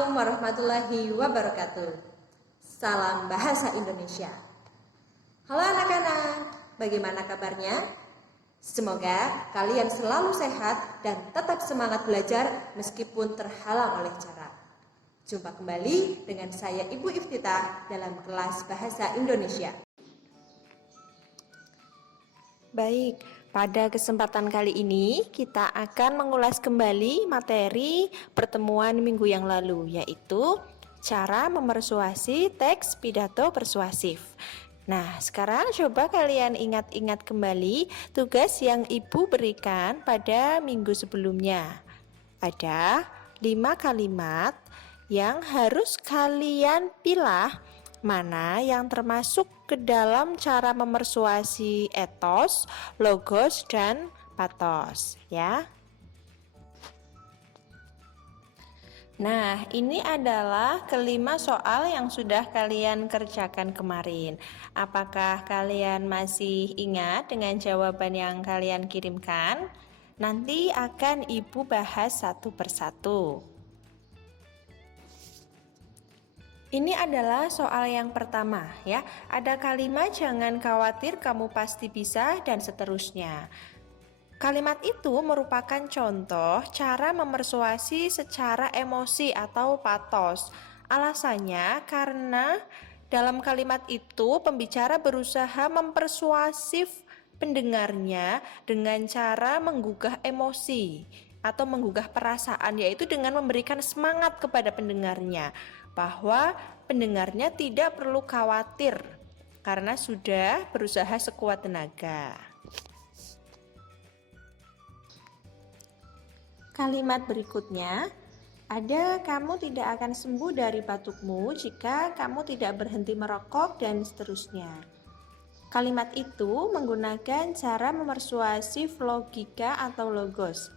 Assalamualaikum warahmatullahi wabarakatuh. Salam Bahasa Indonesia. Halo anak-anak, bagaimana kabarnya? Semoga kalian selalu sehat dan tetap semangat belajar meskipun terhalang oleh jarak. Jumpa kembali dengan saya Ibu Iftitah dalam kelas Bahasa Indonesia. Baik, pada kesempatan kali ini kita akan mengulas kembali materi pertemuan minggu yang lalu, yaitu cara memersuasi teks pidato persuasif. Nah, sekarang coba kalian ingat-ingat kembali tugas yang Ibu berikan pada minggu sebelumnya. Ada 5 kalimat yang harus kalian pilah mana yang termasuk ke dalam cara memersuasi etos, logos, dan patos, ya. Nah, ini adalah kelima soal yang sudah kalian kerjakan kemarin. Apakah kalian masih ingat dengan jawaban yang kalian kirimkan? Nanti akan Ibu bahas satu persatu. Ini adalah soal yang pertama ya. Ada kalimat jangan khawatir kamu pasti bisa dan seterusnya. Kalimat itu merupakan contoh cara memersuasi secara emosi atau patos. Alasannya karena dalam kalimat itu pembicara berusaha mempersuasif pendengarnya dengan cara menggugah emosi atau menggugah perasaan, yaitu dengan memberikan semangat kepada pendengarnya bahwa pendengarnya tidak perlu khawatir karena sudah berusaha sekuat tenaga. Kalimat berikutnya, ada kamu tidak akan sembuh dari batukmu jika kamu tidak berhenti merokok dan seterusnya. Kalimat itu menggunakan cara memersuasif logika atau logos.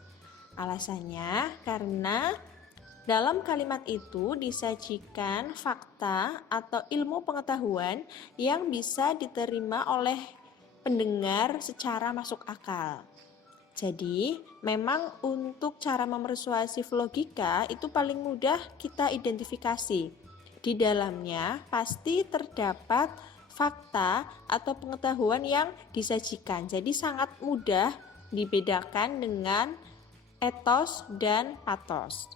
Alasannya karena dalam kalimat itu disajikan fakta atau ilmu pengetahuan yang bisa diterima oleh pendengar secara masuk akal. Jadi, memang untuk cara memersuasif logika itu paling mudah kita identifikasi. Di dalamnya pasti terdapat fakta atau pengetahuan yang disajikan. Jadi sangat mudah dibedakan dengan etos dan patos.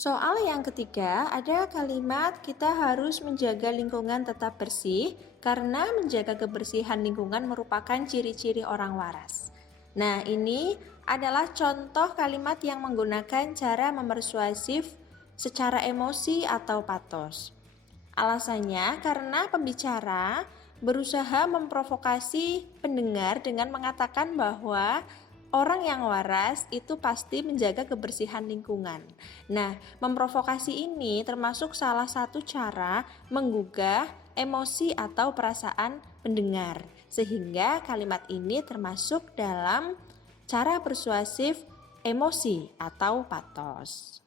Soal yang ketiga, ada kalimat kita harus menjaga lingkungan tetap bersih karena menjaga kebersihan lingkungan merupakan ciri-ciri orang waras. Nah, ini adalah contoh kalimat yang menggunakan cara memersuasif secara emosi atau patos. Alasannya karena pembicara berusaha memprovokasi pendengar dengan mengatakan bahwa orang yang waras itu pasti menjaga kebersihan lingkungan. Nah, memprovokasi ini termasuk salah satu cara menggugah emosi atau perasaan pendengar. Sehingga kalimat ini termasuk dalam cara persuasif emosi atau patos.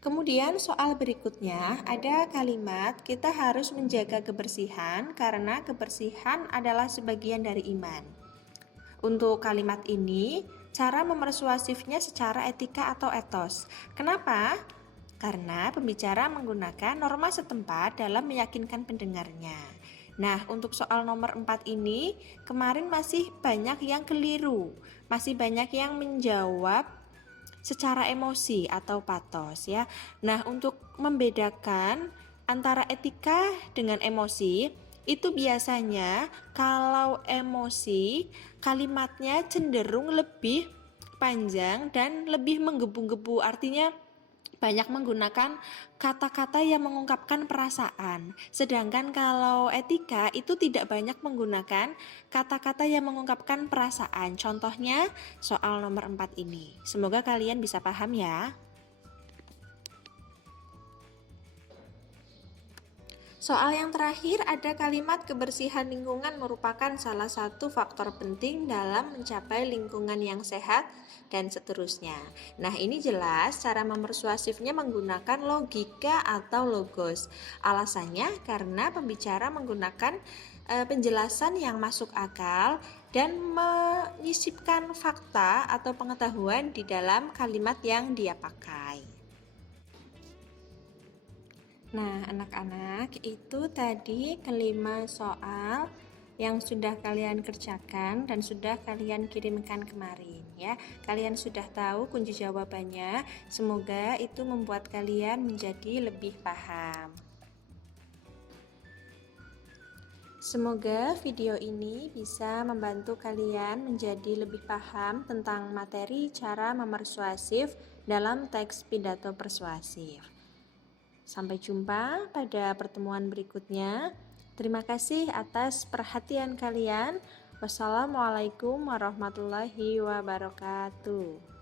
Kemudian soal berikutnya ada kalimat kita harus menjaga kebersihan karena kebersihan adalah sebagian dari iman. Untuk kalimat ini, cara memersuasifnya secara etika atau etos. Kenapa? Karena pembicara menggunakan norma setempat dalam meyakinkan pendengarnya. Nah, untuk soal nomor 4 ini, kemarin masih banyak yang keliru. Masih banyak yang menjawab secara emosi atau patos ya. Nah, untuk membedakan antara etika dengan emosi, itu biasanya kalau emosi kalimatnya cenderung lebih panjang dan lebih menggebu-gebu, artinya banyak menggunakan kata-kata yang mengungkapkan perasaan. Sedangkan kalau etika itu tidak banyak menggunakan kata-kata yang mengungkapkan perasaan. Contohnya soal nomor 4 ini. Semoga kalian bisa paham ya. Soal yang terakhir, ada kalimat kebersihan lingkungan merupakan salah satu faktor penting dalam mencapai lingkungan yang sehat dan seterusnya. Nah, ini jelas cara memersuasifnya menggunakan logika atau logos. Alasannya karena pembicara menggunakan penjelasan yang masuk akal dan menyisipkan fakta atau pengetahuan di dalam kalimat yang dia pakai. Nah, anak-anak, itu tadi kelima soal yang sudah kalian kerjakan dan sudah kalian kirimkan kemarin ya. Kalian sudah tahu kunci jawabannya. Semoga itu membuat kalian menjadi lebih paham. Semoga video ini bisa membantu kalian menjadi lebih paham tentang materi cara memersuasif dalam teks pidato persuasif. Sampai jumpa pada pertemuan berikutnya. Terima kasih atas perhatian kalian. Wassalamualaikum warahmatullahi wabarakatuh.